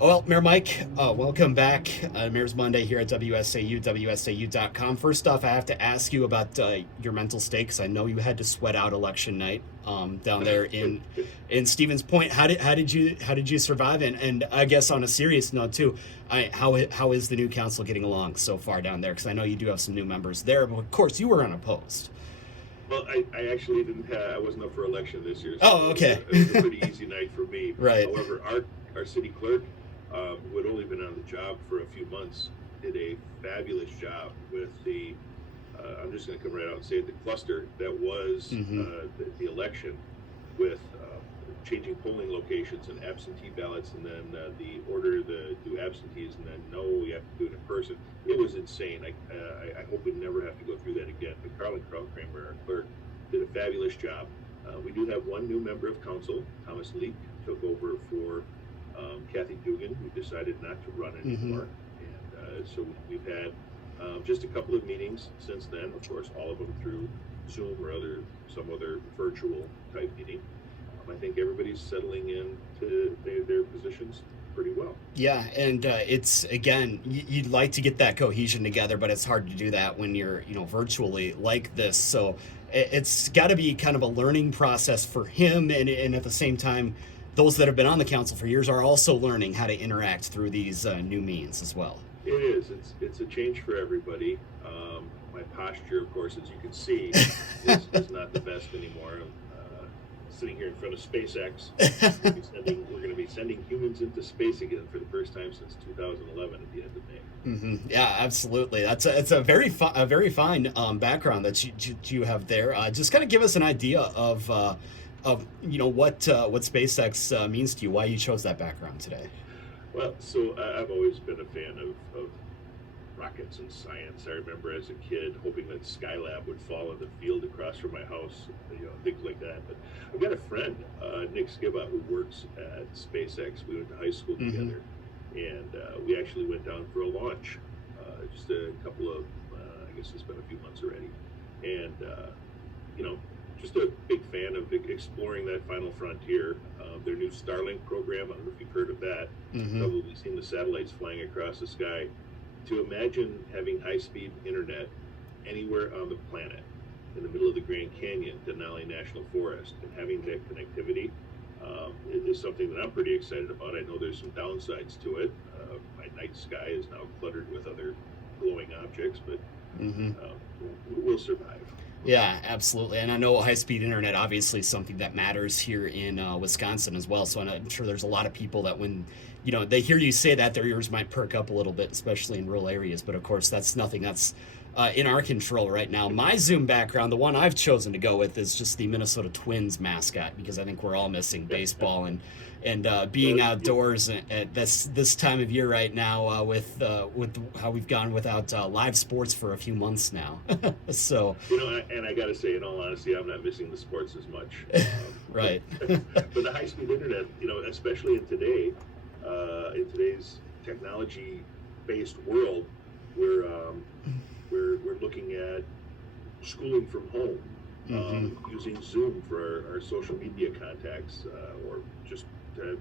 Well, Mayor Mike, welcome back. Mayor's Monday here at WSAU, WSAU.com. First off, I have to ask you about your mental state because I know you had to sweat out election night down there in Stevens Point. How did you survive? And I guess on a serious note too, how is the new council getting along so far down there? Because I know you do have some new members there, but of course you were unopposed. Well, I actually didn't have, I wasn't up for election this year, so Oh, okay. it was a pretty easy night for me. Right. However, our city clerk, who had only been on the job for a few months, did a fabulous job with I'm just going to come right out and say it, the cluster that was the election with changing polling locations and absentee ballots, and then the order to do absentees, and then no, we have to do it in person. It was insane. I hope we never have to go through that again. But Carlin Kramer, our clerk, did a fabulous job. We do have one new member of council. Thomas Leak took over for Kathy Dugan, who decided not to run anymore. And so we've had just a couple of meetings since then. Of course, all of them through Zoom or some other virtual type meeting. I think everybody's settling in to their positions pretty well. Yeah, and it's again, you'd like to get that cohesion together, but it's hard to do that when you're, virtually like this. So it's got to be kind of a learning process for him, and at the same time, those that have been on the council for years are also learning how to interact through these new means as well. It is. It's a change for everybody. My posture, of course, as you can see, is not the best anymore. Sitting here in front of SpaceX. We're going to be sending humans into space again for the first time since 2011 at the end of May. Yeah, absolutely. It's a very fine background that you have there. Just kind of give us an idea of what SpaceX means to you. Why you chose that background today. Well, so I've always been a fan of rockets and science. I remember as a kid hoping that Skylab would fall in the field across from my house, things like that. But I've got a friend, Nick Skiba, who works at SpaceX. We went to high school together, and we actually went down for a launch just a couple of, I guess it's been a few months already. And, just a big fan of exploring that final frontier. Their new Starlink program, I don't know if you've heard of that. Probably seen the satellites flying across the sky. To imagine having high-speed internet anywhere on the planet, in the middle of the Grand Canyon, Denali National Forest, and having that connectivity is something that I'm pretty excited about. I know there's some downsides to it. My night sky is now cluttered with other glowing objects, but we'll survive. Yeah, absolutely. And I know high-speed internet obviously is something that matters here in Wisconsin as well. So I'm sure there's a lot of people that when, they hear you say that, their ears might perk up a little bit, especially in rural areas. But of course, that's nothing that's in our control right now. My Zoom background, the one I've chosen to go with, is just the Minnesota Twins mascot, because I think we're all missing baseball and being outdoors at this time of year right now with how we've gone without live sports for a few months now. So and I got to say, in all honesty, I'm not missing the sports as much. Right. But the high-speed internet, especially in today's technology-based world, we're looking at schooling from home, using Zoom for our social media contacts, or just to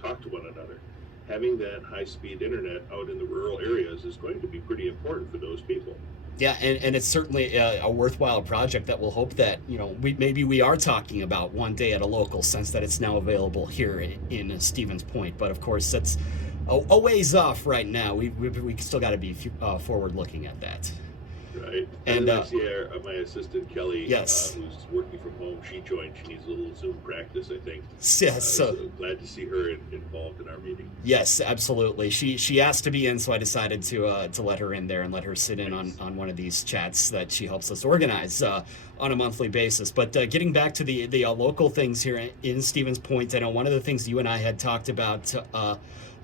talk to one another. Having that high-speed internet out in the rural areas is going to be pretty important for those people. Yeah, and it's certainly a worthwhile project that we'll hope that, we are talking about one day at a local, sense that it's now available here in Stevens Point. But of course, that's a ways off right now. We still got to be forward looking at that. Right. And my assistant Kelly, yes, who's working from home, she joined. She needs a little Zoom practice, I think. Yes, so glad to see her involved in our meeting. Yes, absolutely. She asked to be in, so I decided to let her in there and let her sit in on one of these chats that she helps us organize on a monthly basis. But getting back to the local things here in Stevens Point, I know one of the things you and I had talked about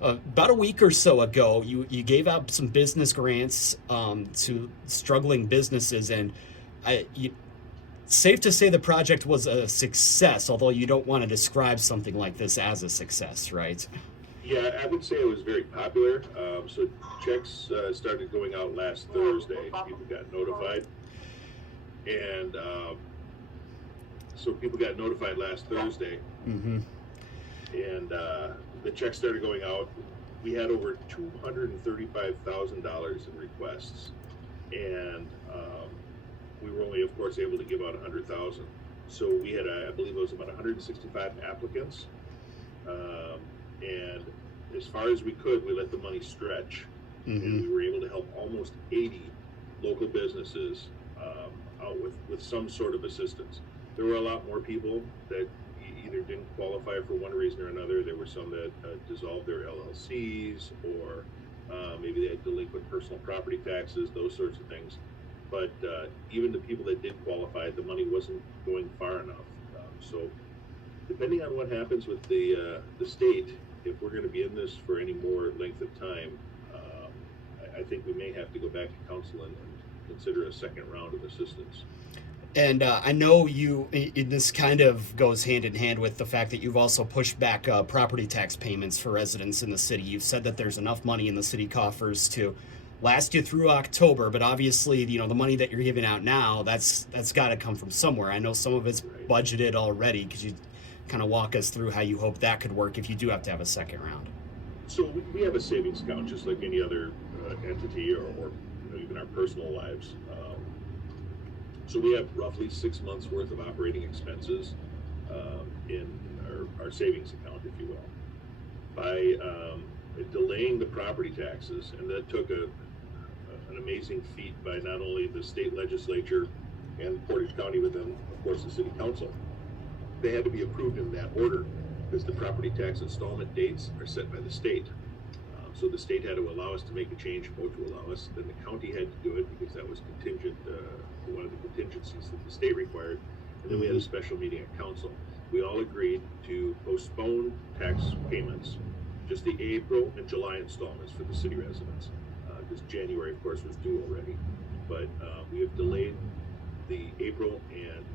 about a week or so ago, you gave out some business grants to struggling businesses, and safe to say the project was a success, although you don't want to describe something like this as a success, right? Yeah, I would say it was very popular. So checks started going out last Thursday. People got notified. And so people got notified last Thursday. And the checks started going out. we had over $235,000 in requests, and we were only, of course, able to give out 100,000. So we had, I believe it was about 165 applicants, and as far as we could, we let the money stretch, and we were able to help almost 80 local businesses out with some sort of assistance. There were a lot more people that either didn't qualify for one reason or another. There were some that dissolved their LLCs, or maybe they had delinquent personal property taxes, those sorts of things. But even the people that did qualify, the money wasn't going far enough. So depending on what happens with the state, if we're going to be in this for any more length of time, I think we may have to go back to council and consider a second round of assistance. And I know this kind of goes hand in hand with the fact that you've also pushed back property tax payments for residents in the city. You've said that there's enough money in the city coffers to last you through October, but obviously, the money that you're giving out now, that's got to come from somewhere. I know some of it's budgeted already. Could you kind of walk us through how you hope that could work if you do have to have a second round? So we have a savings account just like any other entity, or even our personal lives. So we have roughly 6 months worth of operating expenses in our savings account, if you will. By delaying the property taxes, and that took an amazing feat by not only the state legislature and Portage County, but then of course the city council. They had to be approved in that order because the property tax installment dates are set by the state. So the state had to allow us to make a change, vote to allow us. Then the county had to do it because that was contingent, one of the contingencies that the state required. And then we had a special meeting at council. We all agreed to postpone tax payments, just the April and July installments for the city residents. Because January, of course, was due already. But we have delayed the April and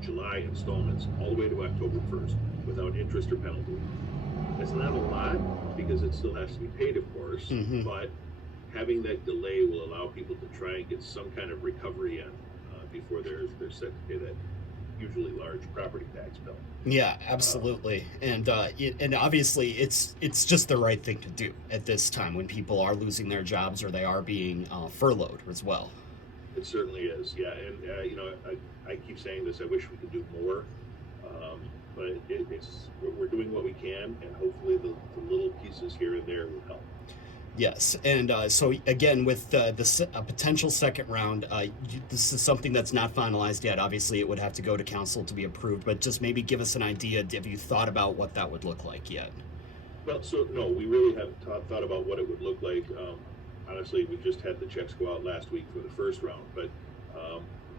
July installments all the way to October 1st without interest or penalty. That's not a lot because it still has to be paid, of course, but having that delay will allow people to try and get some kind of recovery in before they're set to pay that usually large property tax bill. Yeah, absolutely. And obviously it's just the right thing to do at this time when people are losing their jobs or they are being furloughed as well. It certainly is, yeah. And I keep saying this, I wish we could do more. But we're doing what we can, and hopefully the little pieces here and there will help. Yes, and so again, with the potential second round, this is something that's not finalized yet. Obviously, it would have to go to council to be approved, but just maybe give us an idea. Have you thought about what that would look like yet? Well, so no, we really haven't thought about what it would look like. Honestly, we just had the checks go out last week for the first round, but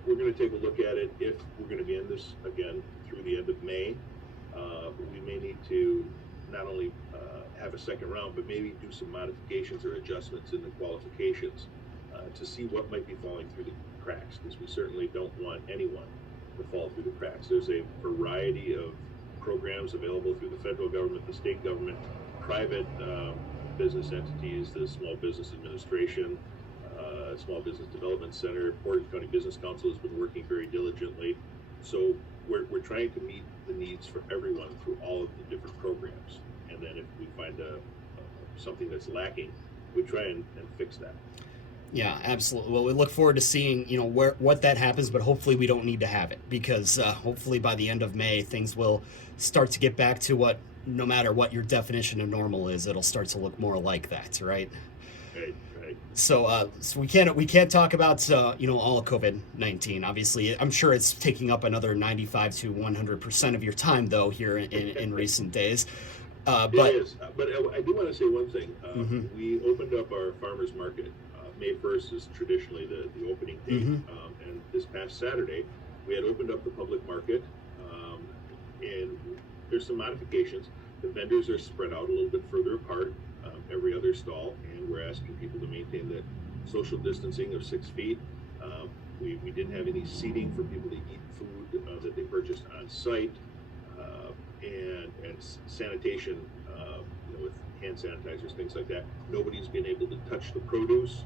we're going to take a look at it. If we're going to be in this again through the end of May, we may need to not only have a second round, but maybe do some modifications or adjustments in the qualifications to see what might be falling through the cracks, because we certainly don't want anyone to fall through the cracks. There's a variety of programs available through the federal government, the state government, private business entities, the Small Business Administration, Small Business Development Center. Portage County Business Council has been working very diligently. So we're trying to meet the needs for everyone through all of the different programs. And then if we find something that's lacking, we try and fix that. Yeah, absolutely. Well, we look forward to seeing, what that happens, but hopefully we don't need to have it, because hopefully by the end of May, things will start to get back to what, no matter what your definition of normal is, it'll start to look more like that, right? Right. So we can't talk about all of COVID-19. Obviously, I'm sure it's taking up another 95 to 100% of your time, though, here in recent days. It is. But I do want to say one thing. We opened up our farmers market. May 1st is traditionally the opening date. And this past Saturday, we had opened up the public market. And there's some modifications. The vendors are spread out a little bit further apart, every other stall, and we're asking people to maintain the social distancing of 6 feet. We didn't have any seating for people to eat food that they purchased on site, and sanitation, with hand sanitizers, things like that. Nobody's been able to touch the produce.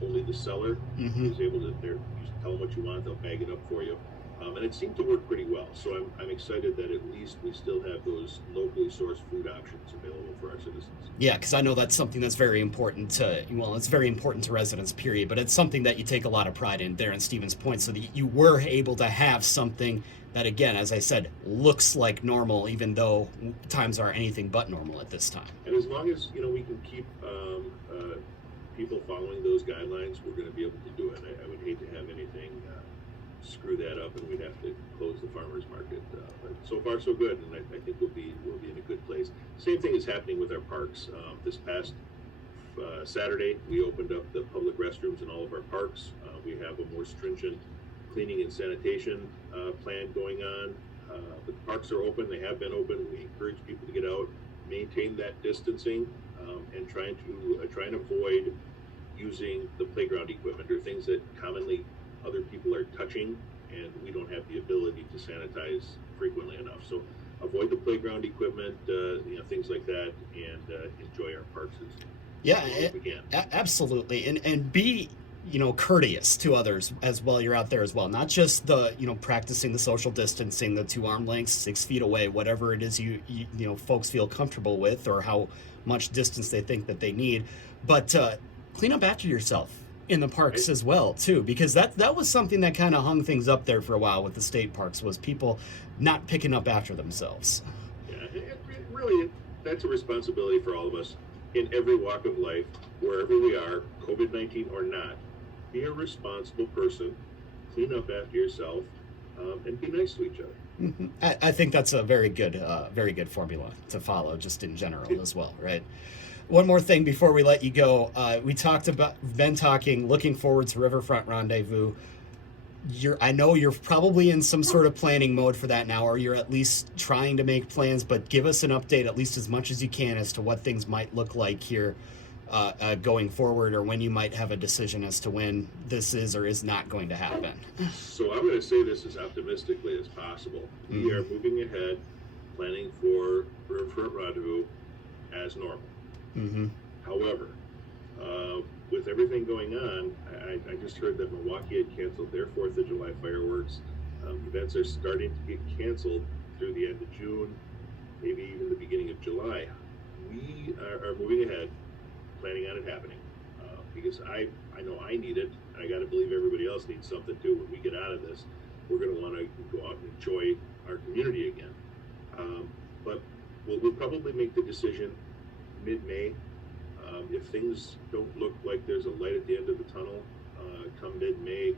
Only the seller is able to. You tell them what you want, they'll bag it up for you. And it seemed to work pretty well. So I'm excited that at least we still have those locally sourced food options available for our citizens. Yeah, because I know that's something that's very important to, well, it's very important to residents, period, but it's something that you take a lot of pride in there in Stevens Point, so that you were able to have something that, again, as I said, looks like normal, even though times are anything but normal at this time. And as long as we can keep people following those guidelines, we're going to be able to do it. I would hate to have anything screw that up, and we'd have to close the farmers market. But so far, so good, and I think we'll be in a good place. Same thing is happening with our parks. This past Saturday, we opened up the public restrooms in all of our parks. We have a more stringent cleaning and sanitation plan going on. The parks are open; they have been open. We encourage people to get out, maintain that distancing, and try and avoid using the playground equipment or things that commonly other people are touching, and we don't have the ability to sanitize frequently enough. So avoid the playground equipment, things like that, and enjoy our parks as we can. Absolutely, and be courteous to others as well. You're out there as well, not just the practicing the social distancing, the 2 arm lengths, 6 feet away, whatever it is you folks feel comfortable with, or how much distance they think that they need, but clean up after yourself in the parks as well too, because that was something that kind of hung things up there for a while with the state parks, was people not picking up after themselves. Yeah, really, that's a responsibility for all of us in every walk of life, wherever we are, COVID-19 or not. Be a responsible person, clean up after yourself, and be nice to each other. Mm-hmm. I think that's a very good formula to follow, just in general as well, right? One more thing before we let you go. We been talking, looking forward to Riverfront Rendezvous. I know you're probably in some sort of planning mode for that now, or you're at least trying to make plans, but give us an update, at least as much as you can, as to what things might look like here going forward, or when you might have a decision as to when this is or is not going to happen. So I'm going to say this as optimistically as possible. Mm-hmm. We are moving ahead, planning for Riverfront Rendezvous as normal. Mm-hmm. However, with everything going on, I just heard that Milwaukee had canceled their 4th of July fireworks. Events are starting to get canceled through the end of June, maybe even the beginning of July. We are moving ahead, planning on it happening, because I know I need it. I got to believe everybody else needs something too. When we get out of this, we're going to want to go out and enjoy our community again. But we'll probably make the decision mid-May. If things don't look like there's a light at the end of the tunnel, come mid-May,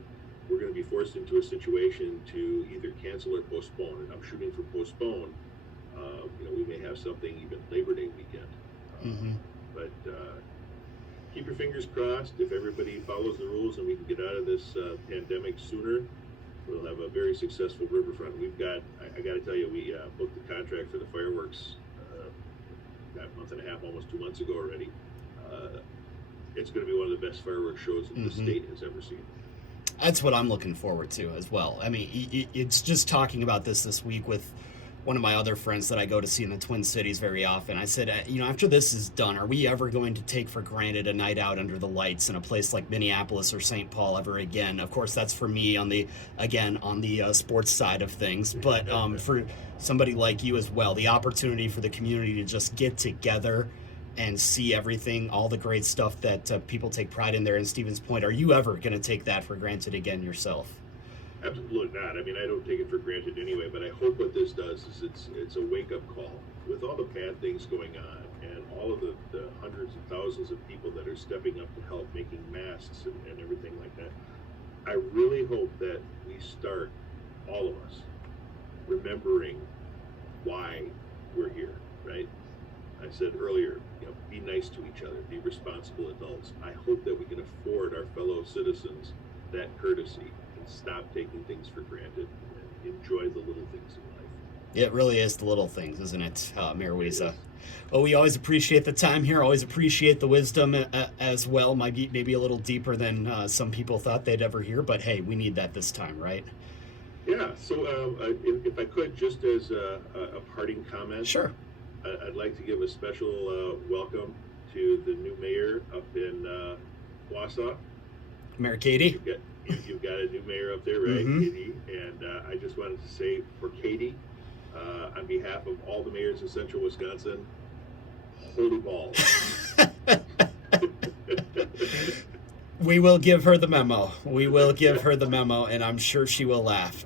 we're going to be forced into a situation to either cancel or postpone. And I'm shooting for postpone. We may have something even Labor Day weekend. Mm-hmm. But keep your fingers crossed. If everybody follows the rules and we can get out of this pandemic sooner, we'll have a very successful Riverfront. We've got, I got to tell you, we booked the contract for the fireworks a month and a half, almost 2 months ago already. It's going to be one of the best fireworks shows that the state has ever seen. That's what I'm looking forward to as well. I mean, it's just talking about this week with one of my other friends that I go to see in the Twin Cities very often. I said, after this is done, are we ever going to take for granted a night out under the lights in a place like Minneapolis or St. Paul ever again? Of course, that's for me on the sports side of things, but for somebody like you as well, the opportunity for the community to just get together and see everything, all the great stuff that people take pride in there in Stevens Point. Are you ever going to take that for granted again yourself? Absolutely not. I mean, I don't take it for granted anyway, but I hope what this does is it's a wake-up call. With all the bad things going on and all of the hundreds of thousands of people that are stepping up to help, making masks and everything like that, I really hope that we start, all of us, remembering why we're here, right? I said earlier, be nice to each other, be responsible adults. I hope that we can afford our fellow citizens that courtesy and stop taking things for granted and enjoy the little things in life. It really is the little things, isn't it, Mayor Wiza? Well, we always appreciate the time here, always appreciate the wisdom as well. Maybe a little deeper than some people thought they'd ever hear, but hey, we need that this time, right? Yeah, so if I could, just as a parting comment. Sure. I'd like to give a special welcome to the new mayor up in Wausau. Mayor Katie. You've got a new mayor up there, right, Mhm. Katie? And I just wanted to say for Katie, on behalf of all the mayors in central Wisconsin, holy balls. We will give her the memo. We will give her the memo, and I'm sure she will laugh.